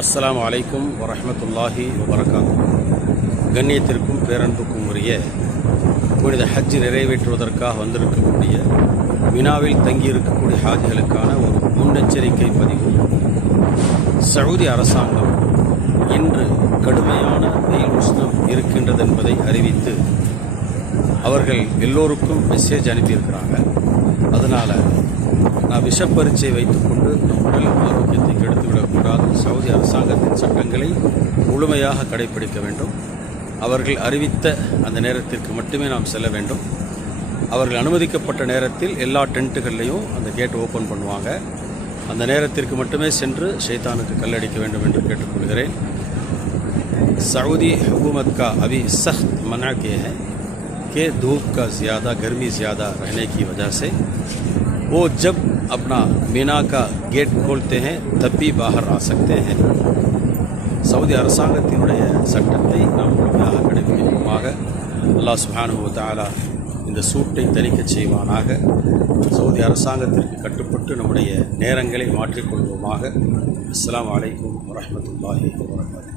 அஸ்ஸலாமு அலைக்கும் வரஹ்மத்துல்லாஹி வபரகாத்துஹு. கண்ணியத்திற்கும் பேரன்புக்கும் உரிய புனித ஹஜ் நிறைவேற்றுவதற்காக வந்திருக்கக்கூடிய மினாவில் தங்கியிருக்கக்கூடிய ஹாஜிகளுக்கான ஒரு முன்னெச்சரிக்கை பதிவு. சவுதி அரசாங்கம் இன்று கடுமையான வெயில் உஷ்ணம் இருக்கின்றது என்பதை அறிவித்து அவர்கள் எல்லோருக்கும் மெசேஜ் அனுப்பியிருக்கிறாங்க. அதனால் நான் விஷப்பரீட்சை வைத்துக்கொண்டு நம் உடல் ஆரோக்கியத்தை கெடுத்துவிடக்கூடாது. சவுதி அரசாங்கத்தின் சட்டங்களை முழுமையாக கடைபிடிக்க வேண்டும். அவர்கள் அறிவித்த அந்த நேரத்திற்கு மட்டுமே நாம் செல்ல வேண்டும். அவர்கள் அனுமதிக்கப்பட்ட நேரத்தில் எல்லா டென்ட்டுகள்லையும் அந்த கேட் ஓப்பன் பண்ணுவாங்க. அந்த நேரத்திற்கு மட்டுமே சென்று ஷைத்தானுக்கு கல்லடிக்க வேண்டும் என்று கேட்டுக்கொள்கிறேன். सऊदी हुकूमत का अभी सख्त मना किए हैं कि धूप का ज़्यादा गर्मी ज़्यादा रहने की वजह से वो जब अपना मीना का गेट खोलते हैं तब भी बाहर आ सकते हैं. சவுதி அரசாங்கத்தினுடைய சட்டத்தை நாம் முழுமையாக கடைபிடிப்போமாக. அல்லாஹ் சுப்ஹானஹு வ தஆலா இந்த சூட்டை தணிக்கச் செய்வானாக. சவுதி அரசாங்கத்திற்கு கட்டுப்பட்டு நம்முடைய நேரங்களை மாற்றிக்கொள்வோமாக. அஸ்ஸலாமு அலைக்கும் வரஹ்மத்துல்லாஹி வபரகாத்துஹு.